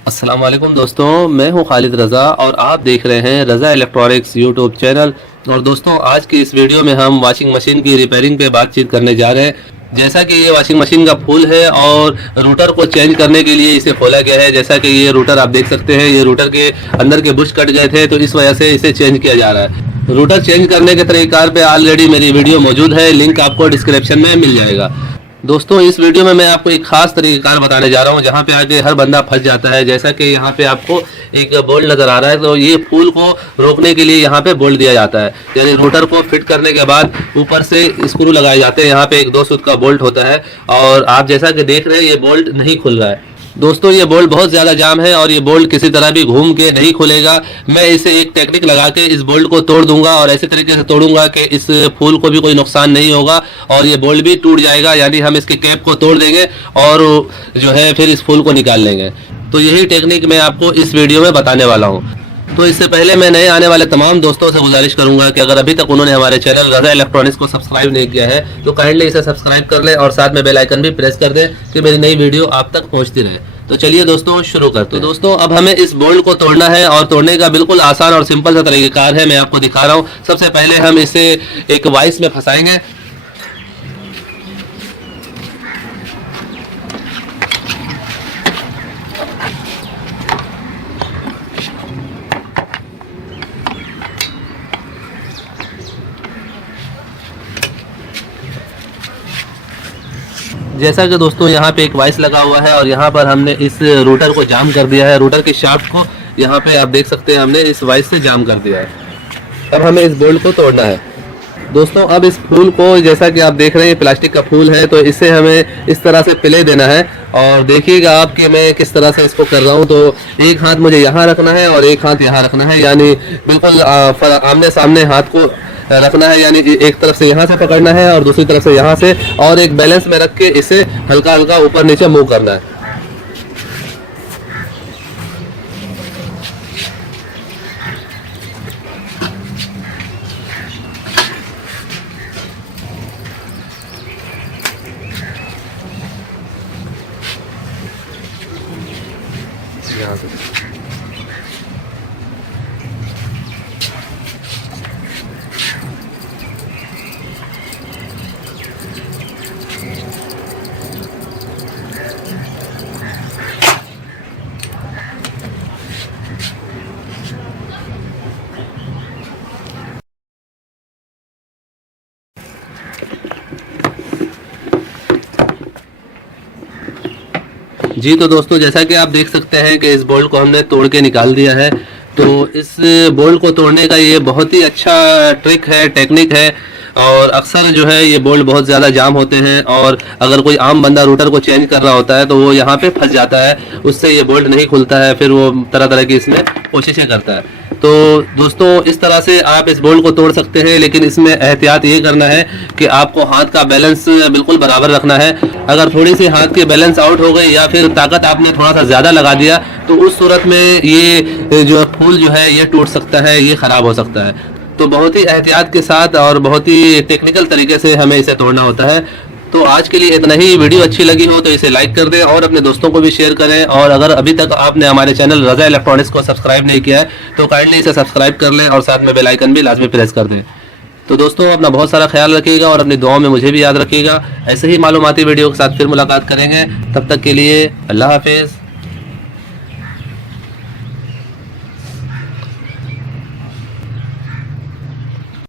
अस्सलाम वालेकुम दोस्तों, मैं हूं खालिद रज़ा और आप देख रहे हैं रज़ा इलेक्ट्रॉनिक्स यूट्यूब चैनल। और दोस्तों, आज की इस वीडियो में हम वॉशिंग मशीन की रिपेयरिंग पे बातचीत करने जा रहे हैं। जैसा कि ये वॉशिंग मशीन का फूल है और रूटर को चेंज करने के लिए इसे खोला गया है। जैसा कि ये रूटर आप देख सकते हैं, ये रूटर के अंदर के बुश कट गए थे, तो इस वजह से इसे चेंज किया जा रहा है। रूटर चेंज करने के तरीक़ार पे ऑलरेडी मेरी वीडियो मौजूद है, लिंक आपको डिस्क्रिप्शन में मिल जाएगा। दोस्तों, इस वीडियो में मैं आपको एक खास तरीक़ाकार बताने जा रहा हूं, जहां पे आके हर बंदा फंस जाता है। जैसा कि यहां पे आपको एक बोल्ट नज़र आ रहा है, तो ये फूल को रोकने के लिए यहां पे बोल्ट दिया जाता है। यानी रोटर को फिट करने के बाद ऊपर से स्क्रू लगाए जाते हैं। यहां पे एक 2 सूत का बोल्ट होता है और आप जैसा कि देख रहे हैं, ये बोल्ट नहीं खुल रहा है। दोस्तों, ये बोल्ट बहुत ज़्यादा जाम है और ये बोल्ट किसी तरह भी घूम के नहीं खुलेगा। मैं इसे एक टेक्निक लगा के इस बोल्ट को तोड़ दूंगा और ऐसे तरीके से तोड़ूंगा कि इस फूल को भी कोई नुकसान नहीं होगा और ये बोल्ट भी टूट जाएगा। यानी हम इसके कैप को तोड़ देंगे और जो है फिर इस फूल को निकाल लेंगे। तो यही टेक्निक मैं आपको इस वीडियो में बताने वाला हूँ। तो इससे पहले मैं नए आने वाले तमाम दोस्तों से गुजारिश करूंगा कि अगर अभी तक उन्होंने हमारे चैनल रज़ा इलेक्ट्रॉनिक्स को सब्सक्राइब नहीं किया है तो काइंडली इसे सब्सक्राइब कर लें और साथ में बेल आइकन भी प्रेस कर दें कि मेरी नई वीडियो आप तक पहुंचती रहे। तो चलिए दोस्तों, शुरू करते हैं। तो दोस्तों, अब हमें इस बोल्ट को तोड़ना है और तोड़ने का बिल्कुल आसान और सिंपल सा तरीक़ाकार है, मैं आपको दिखा रहा हूँ। सबसे पहले हम इसे एक वाइस में फंसाएंगे। जैसा कि दोस्तों यहाँ पे एक वाइस लगा हुआ है और यहाँ पर हमने इस रूटर को जाम कर दिया है। रूटर की शाफ्ट को यहाँ पे आप देख सकते हैं, हमने इस वाइस से जाम कर दिया है। अब हमें इस बोल्ट को तोड़ना है। दोस्तों, अब इस फूल को, जैसा कि आप देख रहे हैं, प्लास्टिक का फूल है, तो इसे हमें इस तरह से पिले देना है। और देखिएगा आप कि मैं किस तरह से इसको कर रहा हूँ। तो एक हाथ मुझे यहाँ रखना है और एक हाथ यहाँ रखना है, यानी बिल्कुल आमने सामने हाथ को रखना है। यानी एक तरफ से यहाँ से पकड़ना है और दूसरी तरफ से यहाँ से, और एक बैलेंस में रख के इसे हल्का हल्का ऊपर नीचे मूव करना है। यहाँ से जी। तो दोस्तों, जैसा कि आप देख सकते हैं कि इस बोल्ट को हमने तोड़ के निकाल दिया है। तो इस बोल्ट को तोड़ने का ये बहुत ही अच्छा ट्रिक है, टेक्निक है। और अक्सर जो है ये बोल्ट बहुत ज़्यादा जाम होते हैं और अगर कोई आम बंदा रूटर को चेंज कर रहा होता है तो वो यहाँ पे फंस जाता है, उससे ये बोल्ट नहीं खुलता है, फिर वो तरह तरह की इसमें कोशिशें करता है। तो दोस्तों, इस तरह से आप इस बोल्ट को तोड़ सकते हैं, लेकिन इसमें एहतियात ये करना है कि आपको हाथ का बैलेंस बिल्कुल बराबर रखना है। अगर थोड़ी सी हाथ की बैलेंस आउट हो गई या फिर ताकत आपने थोड़ा सा ज़्यादा लगा दिया तो उस सूरत में ये जो फूल जो है ये टूट सकता है, ये ख़राब हो सकता है। तो बहुत ही एहतियात के साथ और बहुत ही टेक्निकल तरीके से हमें इसे तोड़ना होता है। तो आज के लिए इतना ही। वीडियो अच्छी लगी हो तो इसे लाइक कर दें और अपने दोस्तों को भी शेयर करें। और अगर अभी तक आपने हमारे चैनल रज़ा इलेक्ट्रॉनिक्स को सब्सक्राइब नहीं किया है तो काइंडली इसे सब्सक्राइब कर लें और साथ में बेल आइकन भी लाजमी प्रेस कर दें। तो दोस्तों, अपना बहुत सारा ख्याल रखिएगा और अपनी दुआओं में मुझे भी याद रखिएगा। ऐसे ही मालूमाती वीडियो के साथ फिर मुलाकात करेंगे। तब तक के लिए अल्लाह हाफिज़।